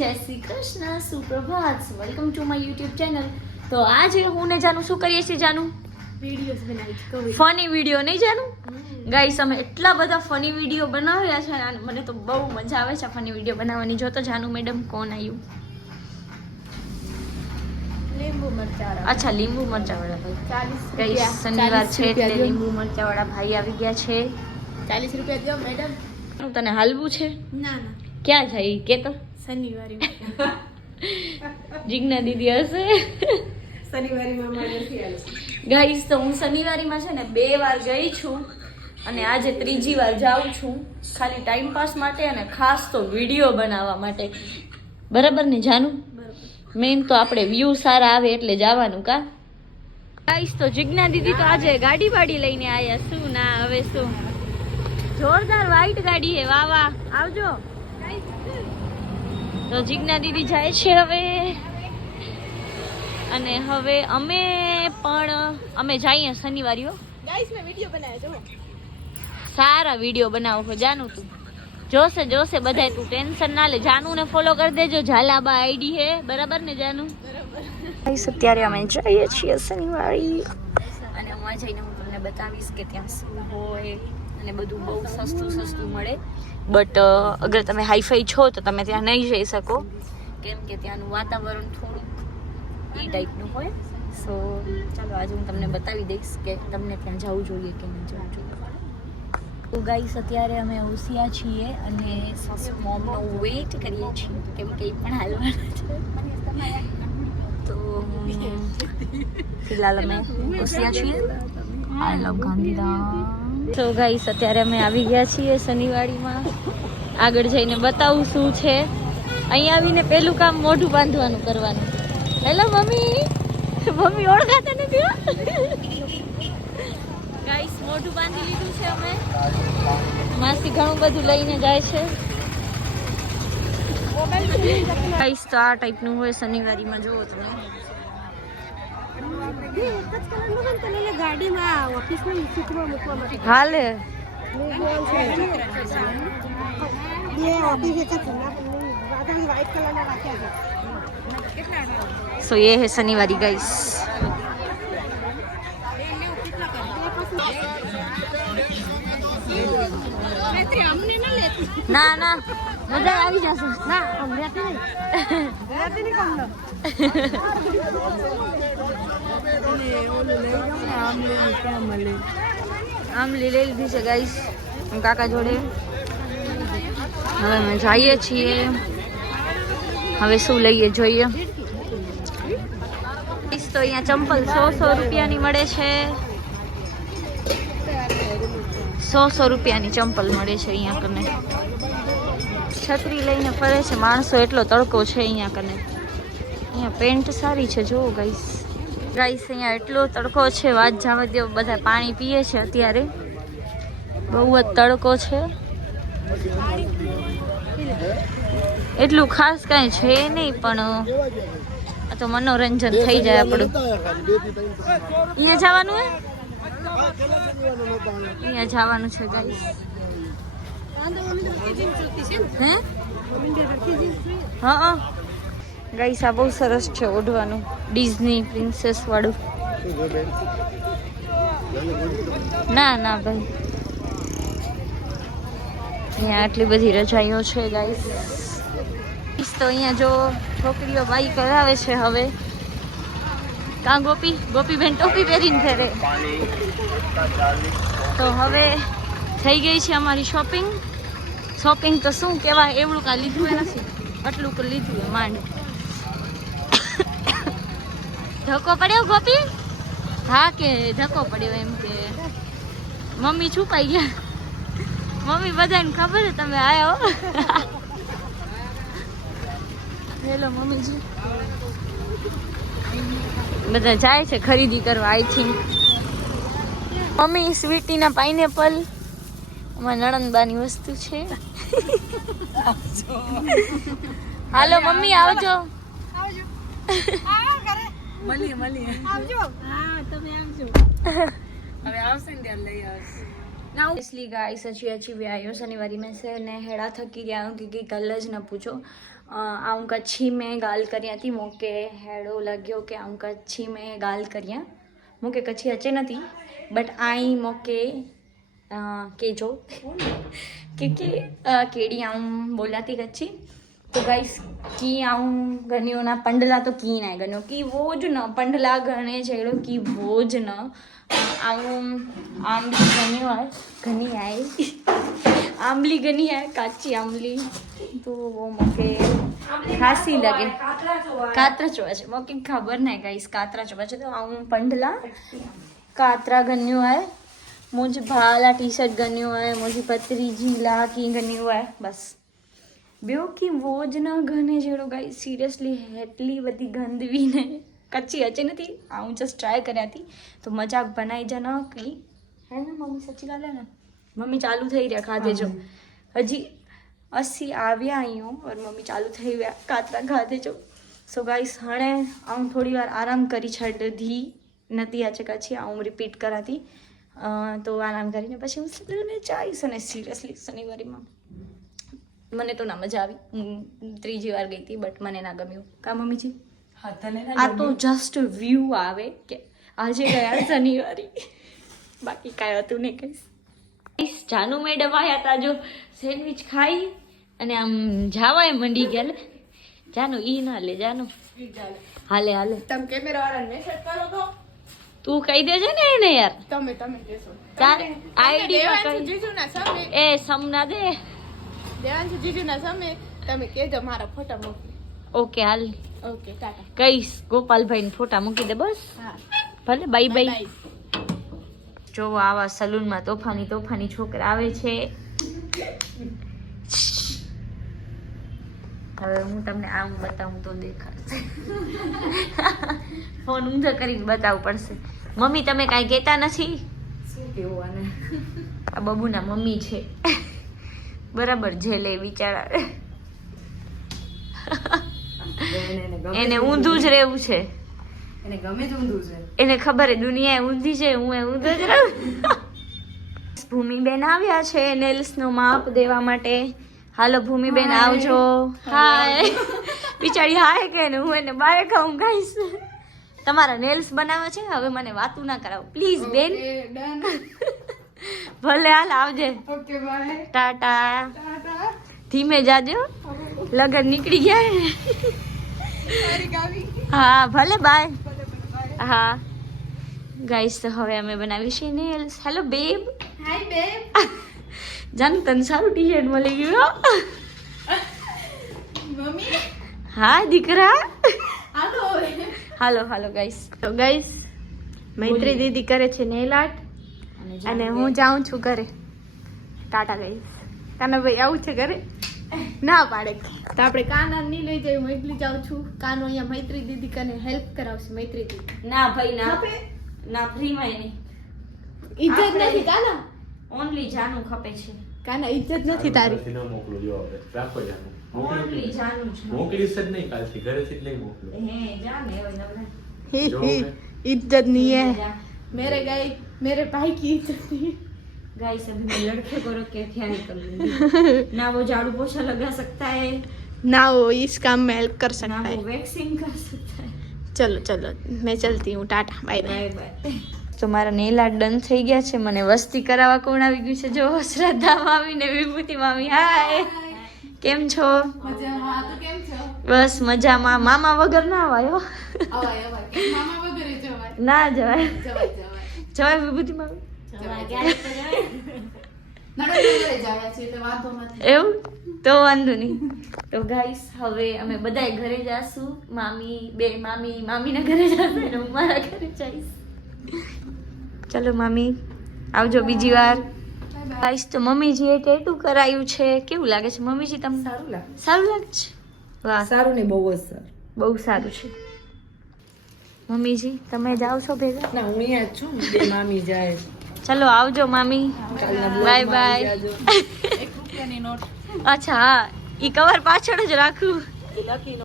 જય Shri Krishna સુપ્રભાત. Welcome to my YouTube channel તો આજે હું ને જાનું શું કરીએ છીએ જાનું? ફની વીડિયો નહીં જાનું? ગાઈસ અમે એટલા બધા ફની વીડિયો બનાવ્યા છે અને મને તો બહુ મજા આવે છે ફની વીડિયો બનાવવાની. જો તો જાનું મેડમ કોણ આવ્યું લીંબુ મરચાં અચ્છા લીંબુ મરચા વાળા ભાઈ ગાઈસ શનિવાર છે એટલે લીંબુ ભાઈ આવી ગયા છે. ચાલીસ રૂપિયા દો મેડમ તને હાલવું છે? ના ના. ક્યાં જાય કે તો? શનિવારે જીજ્ઞા દીદી હશે. ગાઈસ તો હું શનિવારીમાં છે ને બે વાર ગઈ છું અને આજે ત્રીજી વાર જાઉં છું. ખાલી ટાઈમ પાસ માટે અને ખાસ તો વીડિયો બનાવવા માટે. બરાબર ને જાનું? મેઇન તો આપણે વ્યૂ સારા આવે એટલે જવાનું કા? ગાઈસ તો જીજ્ઞા દીદી તો આજે ગાડી વાડી લઈને આવ્યા શું ના હવે શું? જોરદાર વ્હાઈટ ગાડી હે વાહ વાહ. આવજો. તો જીજ્ઞા દીદી જાય છે હવે. અને હવે અમે પણ અમે જઈએ શનિવારીઓ વીડિયો બનાવ્યો સારા વીડિયો બનાવો છો જાનું તું. જોશે જોશે બધાય તું ટેન્શન ના લે. જાનું ને ફોલો કરી દેજો ઝાલાબા આઈડી હે. બરાબર ને જાનું? અત્યારે અમે જઈએ છીએ શનિવારી. અને હું જઈને હું તમને બતાવીશ કે ત્યાં શું હોય અને બધું બહુ સસ્તું સસ્તું મળે. બટ અગર તમે હાઈફાઈ છો, તો તમે ત્યાં નહીં જઈ શકો. કેમ કે ત્યાંનું વાતાવરણ થોડુંક એ ટાઈપનું હોય. સો ચાલો, આજે હું તમને બતાવી દઈશ કે તમને ત્યાં જવું જોઈએ કે નહીં જવું જોઈએ. તો ગાઈસ અત્યારે અમે ઉસિયા છીએ અને સાસુ મોમનો વેઇટ કરીએ છીએ. કેમ કે એ પણ હાલવાના છે. તો, ફિલહાલ અમે ઉસિયા છીએ. આઈ લવ ગાંધીધામ તો ગાઈસ અત્યારે અમે આવી ગયા છીએ શનિવારીમાં. આગળ જઈને બતાવું શું છે. અહીંયા આવીને પેલું કામ મોઢું બાંધવાનું કરવાનું. Hello mummy. મમ્મી ઓળખાતા નથી ગાઈસ મોઢું બાંધી લીધું છે અમે. માસી ઘણું બધું લઈને જાય છે. ગાઈસ તો આ ટાઈપનું હોય શનિવારીમાં, જુઓ તમે. હાલે. સો એ શનિવારી ગાઈસ ના ના. બધા આવી જશે. ના લેતી નહીં નહીં કોણ આમલી લઈ લીધી છે ગાઈસ કાકા જોડે. હવે અમે જઈએ છીએ. હવે શું લઈએ જોઈએ. તો અહીંયા ચંપલ સો સો રૂપિયાની મળે છે. સો સો રૂપિયાની ચંપલ મળે છે અહીંયા કને. છત્રી લઈને ફરે છે, માણસો એટલો તડકો છે અહીંયા કને. અહીંયા પેન્ટ સારી છે, જુઓ ગાઈસ ગાઈસ, અહીંયા એટલો તડકો છે, વાત જવા દેવો બધા પાણી પીએ છે અત્યારે. બહુ જ તડકો છે. એટલું ખાસ કાંઈ છે નહીં, પણ, આ તો મનોરંજન થઈ જાય આપણું. અહીંયા જવાનું અહીંયા જવાનું છે, ગાઈસ. હે, હા. ગાઈસ, આ બહુ સરસ છે ઓઢવાનું. ડિઝની પ્રિન્સેસ વાળું. ના ના ભાઈ. અહીંયા આટલી બધી રજાઈઓ છે, ગાઈસ. તો અહીંયા જો છોકરીઓ બાઈક કરાવે છે હવે. કાં ગોપી? ગોપીબેન ટોપી પહેરીને ફેરે તો હવે થઈ ગઈ છે અમારી શોપિંગ. શોપિંગ તો શું કહેવાય, એવડું કાં લીધું નથી. આટલું લીધું માંડ. ધક્કો પડ્યો ગોપી? હા કે ધક્કો પડ્યો એમ કે. મમ્મી છુપાઈ ગયા. મમ્મી બધાને ખબર છે તમે આવ્યો હેલો મમ્મીજી. બધા જાય છે ખરીદી કરવા આઈ થિંક મમ્મી સ્વીટીના પાઇનેપલ. અમારા નણંદબાની વસ્તુ છે. હાલો મમ્મી આવજો. મળીએ મળીએ આવજો. હા તમે આવજો. હવે આવશે ને ત્યાં લઈ આવશે. ના ગાઈસ હજી હજી વ્યાયો શનિવારી મેં સે ને હેડા થકી ગયા. હું કે ગલ જ ન પૂછો. આવું કચ્છી મેં ગાલ કર્યા હતી. મોકે હેડો લાગ્યો કે આમ કચ્છી મેં ગાલ કર્યા મોકે કચ્છી અચે નથી. બટ આઈ મોકે કેજો. કે કે કેડી આમ બોલાતી કચ્છી तो गाइस की आऊँ गनियों ना पंडला तो की ना गनियों की वो जो ना पंडला गणे छेड़ो की वो ज न आऊँ आंबली गनी आए घनी आए आंबली गनी आए काची आंबली તો મકે ખાંસી લાગે. કાતરા જોવા છે. મકે ખબર નહીં ગાઈસ કાતરા જોવા છે. તો આવું પંડલા કાતરા ગન્યું હોય, મુજ ભાલા ટી શર્ટ ગન્યું હોય, મુજ પત્રીજી લાકી ગન્યું હોય, બસ. બ્યુકી વોજ ના ઘને જેડો ગાઈ સિરિયસલી એટલી બધી ગંદવીને. કચ્છી હચી નથી? આ હું જસ્ટ ટ્રાય કર્યા હતી તો મજાક બનાવી જા ન કઈ. હે ને મમ્મી સચ્ચી ગાલે ને? મમ્મી ચાલુ થઈ રહ્યા ખાધે જો. હજી અસી આવ્યા અહીંયા ઓર મમ્મી ચાલુ થઈ ગયા કાતરા ખાધે જો. સો ગાઈસ હણે આમ થોડી વાર આરામ કરી છડી નથી આજે કચ્છી આમ રિપીટ કરાતી. તો આરામ કરીને પછી હું ને અને સિરિયસલી શનિવારીમાં. મને તો ના મજા આવી. હું ત્રીજી વાર ગઈ હતી બટ મને ના ગમ્યું. કા મમ્મીજી? હા તને આ તો જસ્ટ વ્યૂ આવે કે આજે ગયા શનિવારે. બાકી કાંઈ હતું નહીં કહીશ. જાનુ મેડમ આવ્યા હતા જો સેન્ડવિચ ખાઈ અને આમ જાવાય મંડી ગયા લે. જાનુ ઈ ના લે જાનુ. હાલે. હાલે તમે કેમેરા વાળા મેસેજ કરો તો. તું કહી દેજે ને એને યાર. તમે તમે કહેશો. તાર આઈડી એ સમ. ના એ દે. દેવાંશુ જીજુના સામે તમે કહેજો મારા ફોટા મોકલી ઓકે હાલ. Okay ta-ta. કહીશ ગોપાલભાઈને ફોટા મૂકી દે બસ. હા. ભલે બાય બાય. જો આવા સલૂનમાં તોફાની તોફાની છોકરા આવે છે. હવે હું તમને આમ બતાવું તો દેખાશે. ફોન ઊંધો કરીને બતાવવું પડશે. મમ્મી તમે કાંઈ કહેતા નથી? શું કેવું આને? આ બબુના મમ્મી છે. બરાબર જે લે બિચારા એને ઊંધું જ રહેવું છે. એને ગમે જ ઊંધું છે. એને ખબર દુનિયા ઊંધી છે હું એ ઊંધો જ રહું. ભૂમિબેન આવ્યા છે નેલ્સ નો માપ દેવા માટે. હાલો ભૂમિબેન આવજો. હાય બિચારી હાય કે હું એને બારે ખાઉં ગાઈશ. તમારા નેલ્સ બનાવે છે? હવે મને વાતું ના કરાવો. પ્લીઝ બેન. ડન ભલે હાલ આવજે. Okay bye ta-ta. ટાટા. ધીમે જાજો લગન નીકળી ગયા હે. તારી ગાવી હા ભલે બાય ભલે ભલે બાય હા. ગાઈસ તો હવે અમે બનાવી છે નેલ્સ હેલો બેબ હાય બેબ જાન તને સારું ટી શર્ટ મળી ગયું હો. મમ્મી? હા દીકરા. હાલો. હાલો હાલો ગાઈસ તો ગાઈસ મૈત્રી દીદી કરે છે નેલ આર્ટ અને હું જાઉં છું ઘરે. ટાટા ગઈશ કાના ભાઈ આવું છે ઘરે? ના પાડે. તો આપણે કાના નહીં લઈ જઈએ હું એટલી જાઉં છું. કાનો અહીંયા મૈત્રી દીદી કને હેલ્પ કરાવશે મૈત્રી દીદી. ના ભાઈ ના. ના ફ્રીમાં એની. ઇજ્જત નથી કાના? ઓનલી જાનું ખપે છે. કાના ઇજ્જત નથી તારી. નથી મોકલું જો આપણે. રાખો જાનું. ઓનલી જાનું છે મોકલીશ જ નહીં કાલથી ઘરેથી જ નહીં મોકલું. હે જાને હવે નવરા. હે હે ઇજ્જત નહીં મેરે ગઈ मेरे भाई की इज्जत नहीं गाइस अभी मैं लड़के को रख के क्या ही कर लूंगी ना वो झाड़ू पोछा लगा सकता है ना वो इस काम में हेल्प कर ना सकता वो है वैक्सिंग कर सकता है चलो चलो मैं चलती हूँ tata bye bye bye bye તો મારા નેલ આર્ટ ડન થઈ ગયા છે મને વસ્તી કરાવવા કોણ આવી ગયું છે જો શ્રદ્ધા મામી ને વિભૂતિ મામી હાય કેમ છો મજામાં તો કેમ છો બસ મજામાં મામા વગર ના અવાય હો અવાય અવાય કેમ મામા વગર જવાય ના જવાય જવાય જવાય જવાય. વિભૂતિ મામી નડર વગર જવાય છે એટલે વાંધો નથી. એવું? તો વાંધો નહીં. તો ગાઈસ હવે અમે બધાય ઘરે જાશું. મામી બે મામી મામીના ઘરે જાશું અને હું મારા ઘરે જઈશ. ચલો મામી આવજો બીજી વાર. ગાઈસ તો મમ્મીજીએ ટેટુ કરાયું છે. કેવું લાગે છે મમ્મીજી તમને? સારું લાગે. સારું લાગે છે? વાહ. સારું ને બહુ જ સારું. બહુ સારું છે. મમ્મીજી તમે જાઓ છો ભેગા? ના હું અહીંયા જ છું બે મામી જાય. ચલો આવજો મામી. બાય બાય અચ્છા હા ઈ કવર પાછળ જ રાખું.